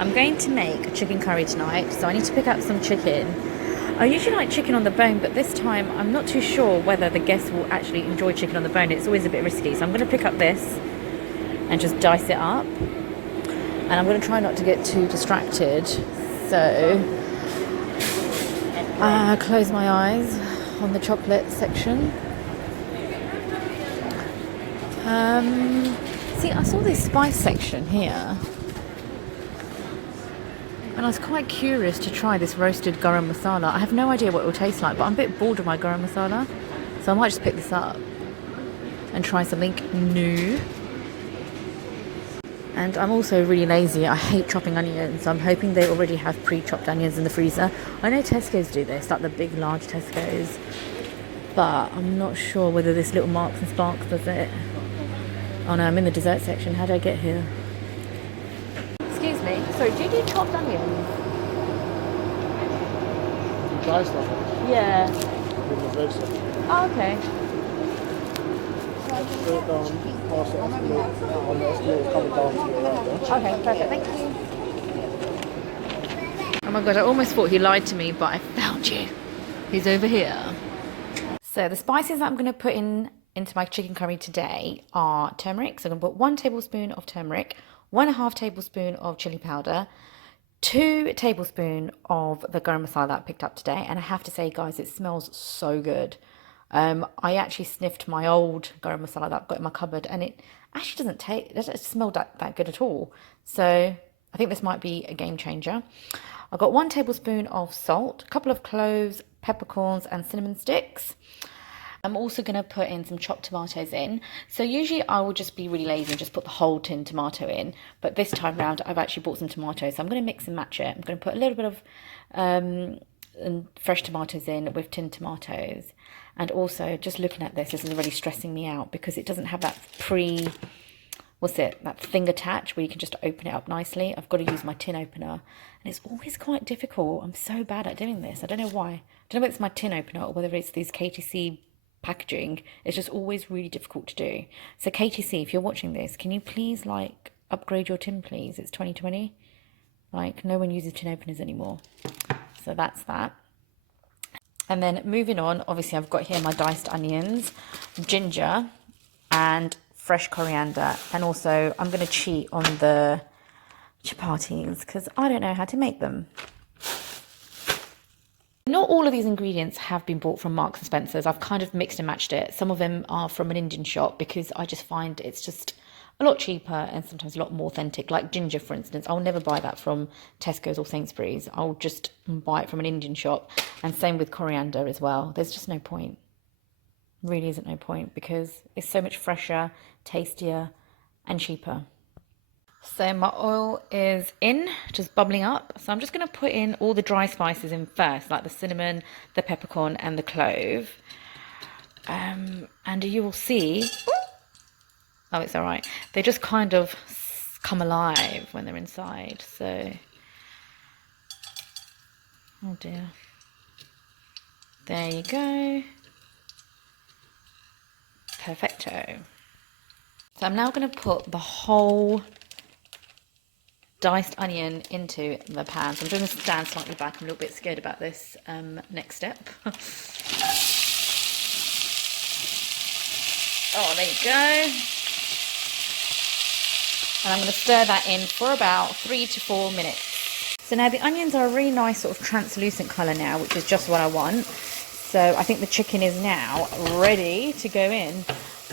I'm going to make a chicken curry tonight, so I need to pick up some chicken. I usually like chicken on the bone, but this time I'm not too sure whether the guests will actually enjoy chicken on the bone. It's always a bit risky, so I'm going to pick up this and just dice it up. And I'm going to try not to get too distracted. So, close my eyes on the chocolate section. See, I saw this spice section here. And I was quite curious to try this roasted garam masala. I have no idea what it will taste like, but I'm a bit bored of my garam masala. So I might just pick this up and try something new. And I'm also really lazy. I hate chopping onions. So I'm hoping they already have pre-chopped onions in the freezer. I know Tesco's do this, like the big, large Tesco's. But I'm not sure whether this little Marks and Sparks does it. Oh no, I'm in the dessert section. How do I get here? Excuse me. Sorry, do you do chopped onions? Dry stuff. Yeah. In the veg section. Oh, okay. Put it down, pass it on the escalator, coming down to your right there. Okay, perfect. Thank you. Oh my god, I almost thought he lied to me, but I found you. He's over here. So the spices that I'm going to put into my chicken curry today are turmeric. So I'm going to put 1 tablespoon of turmeric, 1.5 tablespoon of chili powder, 2 tablespoons of the garam masala that I picked up today. And I have to say, guys, it smells so good. I actually sniffed my old garam masala that I've got in my cupboard, and it actually it doesn't smell that good at all. So I think this might be a game changer. I've got 1 tablespoon of salt, a couple of cloves, peppercorns, and cinnamon sticks. I'm also going to put in some chopped tomatoes in. So usually I will just be really lazy and just put the whole tin tomato in. But this time round, I've actually bought some tomatoes. So I'm going to mix and match it. I'm going to put a little bit of fresh tomatoes in with tin tomatoes. And also, just looking at this is already stressing me out because it doesn't have that that thing attached where you can just open it up nicely. I've got to use my tin opener. And it's always quite difficult. I'm so bad at doing this. I don't know why. I don't know whether it's my tin opener or whether it's these KTC packaging. It's just always really difficult to do. So KTC, if you're watching this, can you please upgrade your tin, please? It's 2020. No one uses tin openers anymore. So that's that. And then moving on, obviously I've got here my diced onions, ginger, and fresh coriander. And also I'm going to cheat on the chapatis because I don't know how to make them. Not all of these ingredients have been bought from Marks and Spencer's. I've kind of mixed and matched it. Some of them are from an Indian shop because I just find it's just a lot cheaper and sometimes a lot more authentic. Like ginger, for instance, I'll never buy that from Tesco's or Sainsbury's. I'll just buy it from an Indian shop. And same with coriander as well. There's just no point. Really isn't no point because it's so much fresher, tastier, and cheaper. So my oil is in, just bubbling up. So I'm just going to put in all the dry spices in first, like the cinnamon, the peppercorn, and the clove. And you will see... Oh, it's all right. They just kind of come alive when they're inside. So, oh dear. There you go. Perfecto. So I'm now going to put the whole diced onion into the pan. So I'm going to stand slightly back. I'm a little bit scared about this next step. Oh, there you go. And I'm going to stir that in for about 3 to 4 minutes. So now the onions are a really nice sort of translucent colour now, which is just what I want. So I think the chicken is now ready to go in.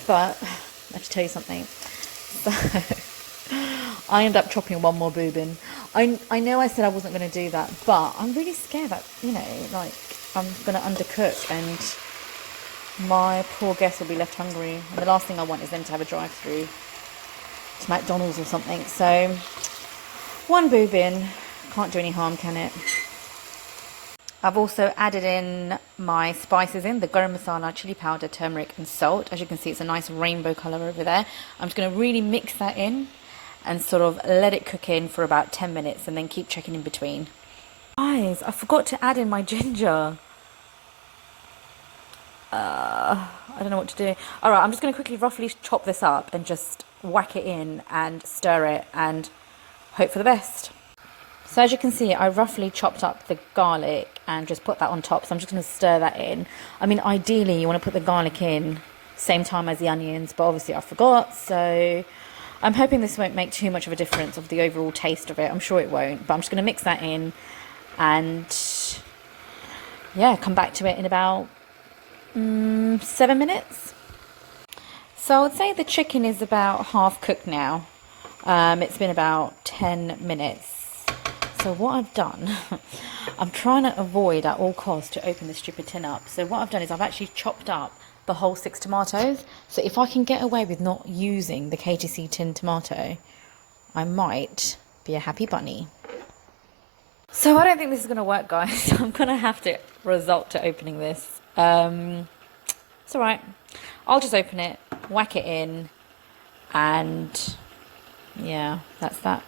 But I have to tell you something. So I ended up chopping 1 more boob in. I know I said I wasn't going to do that, but I'm really scared that, I'm going to undercook and my poor guests will be left hungry. And the last thing I want is them to have a drive-through to McDonald's or something. So 1 boob in, can't do any harm, can it? I've also added in my spices the garam masala, chili powder, turmeric and salt. As you can see, it's a nice rainbow colour over there. I'm just going to really mix that in and sort of let it cook in for about 10 minutes and then keep checking in between. Guys, I forgot to add in my ginger. I don't know what to do. All right, I'm just going to quickly roughly chop this up and just whack it in and stir it and hope for the best. So as you can see, I roughly chopped up the garlic and just put that on top. So I'm just going to stir that in. I mean, ideally, you want to put the garlic in same time as the onions, but obviously I forgot. So I'm hoping this won't make too much of a difference of the overall taste of it. I'm sure it won't, but I'm just going to mix that in and yeah, come back to it in about 7 minutes. So I would say the chicken is about half cooked now. It's been about 10 minutes. So what I've done, I'm trying to avoid at all costs to open the stupid tin up. So what I've done is I've actually chopped up the whole 6 tomatoes. So if I can get away with not using the KTC tin tomato, I might be a happy bunny. So I don't think this is going to work, guys. I'm going to have to resort to opening this. It's all right. I'll just open it, whack it in, and yeah, that's that.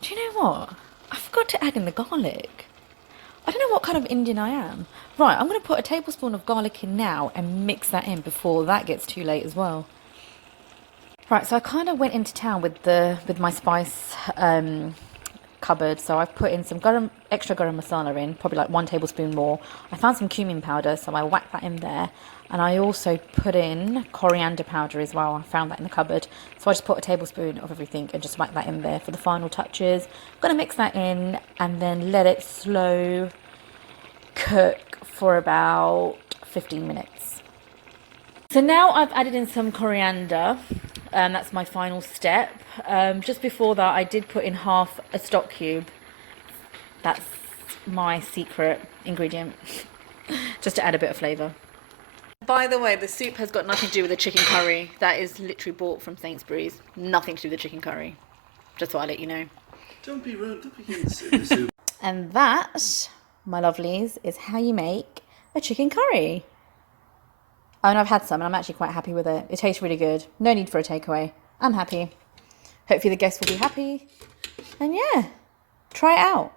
Do you know what? I forgot to add in the garlic. I don't know what kind of Indian I am. Right, I'm going to put a tablespoon of garlic in now and mix that in before that gets too late as well. Right, so I kind of went into town with my spice cupboard. So I've put in some extra garam masala in, probably like 1 tablespoon more. I found some cumin powder, so I whacked that in there. And I also put in coriander powder as well. I found that in the cupboard. So I just put a tablespoon of everything and just whack that in there for the final touches. I'm going to mix that in and then let it slow cook for about 15 minutes. So now I've added in some coriander. That's my final step. Just before that, I did put in half a stock cube. That's my secret ingredient, just to add a bit of flavour. By the way, the soup has got nothing to do with the chicken curry. That is literally bought from Sainsbury's. Nothing to do with the chicken curry. Just thought I'd let you know. Don't be rude. Don't be the soup. And that, my lovelies, is how you make a chicken curry. Oh, and I've had some and I'm actually quite happy with it. It tastes really good. No need for a takeaway. I'm happy. Hopefully the guests will be happy. And yeah, try it out.